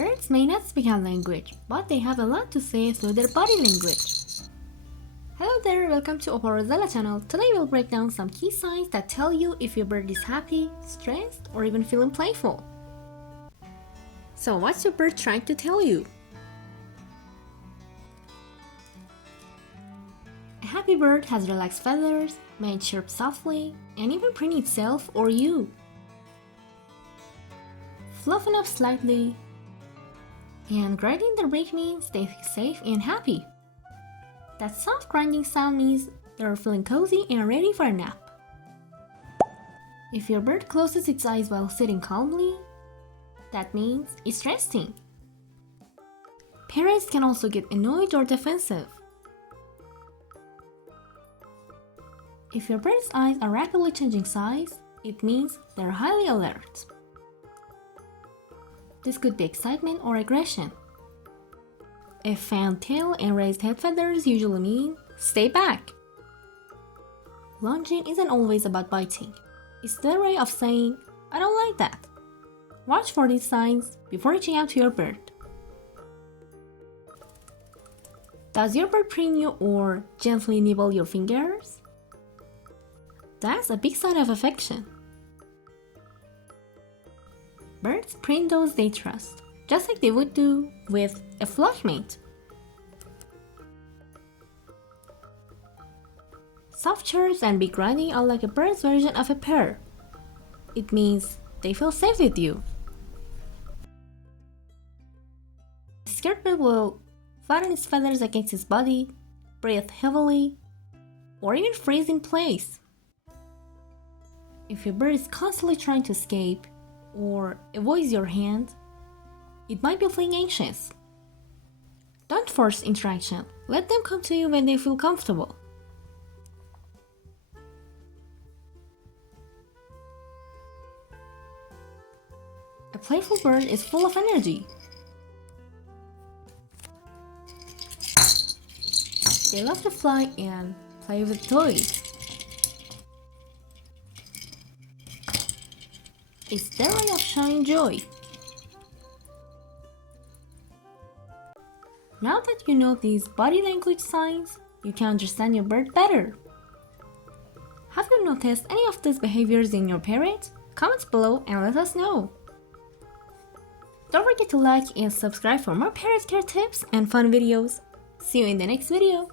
Birds may not speak a language, but they have a lot to say through their body language. Hello there, welcome to Opal Rosella channel. Today we'll break down some key signs that tell you if your bird is happy, stressed, or even feeling playful. So what's your bird trying to tell you? A happy bird has relaxed feathers, may chirp softly, and even preen itself or you. Fluffing up slightly, and grinding their beak means they feel safe and happy. That soft grinding sound means they're feeling cozy and ready for a nap. If your bird closes its eyes while sitting calmly, that means it's resting. Parrots can also get annoyed or defensive. If your bird's eyes are rapidly changing size, it means they're highly alert. This could be excitement or aggression. A fanned tail and raised head feathers usually mean stay back. Lunging isn't always about biting. It's their way of saying, I don't like that. Watch for these signs before reaching out to your bird. Does your bird preen you or gently nibble your fingers? That's a big sign of affection. Birds preen those they trust, just like they would do with a flock mate. Soft chirps and big grinding are like a bird's version of a purr. It means they feel safe with you. A scared bird will flatten its feathers against its body, breathe heavily, or even freeze in place. If your bird is constantly trying to escape or avoids your hand, it might be feeling anxious. Don't force interaction. Let them come to you when they feel comfortable. A playful bird is full of energy. They love to fly and play with toys. It's their way of showing joy. Now that you know these body language signs, you can understand your bird better. Have you noticed any of these behaviors in your parrot? Comment below and let us know. Don't forget to like and subscribe for more parrot care tips and fun videos. See you in the next video.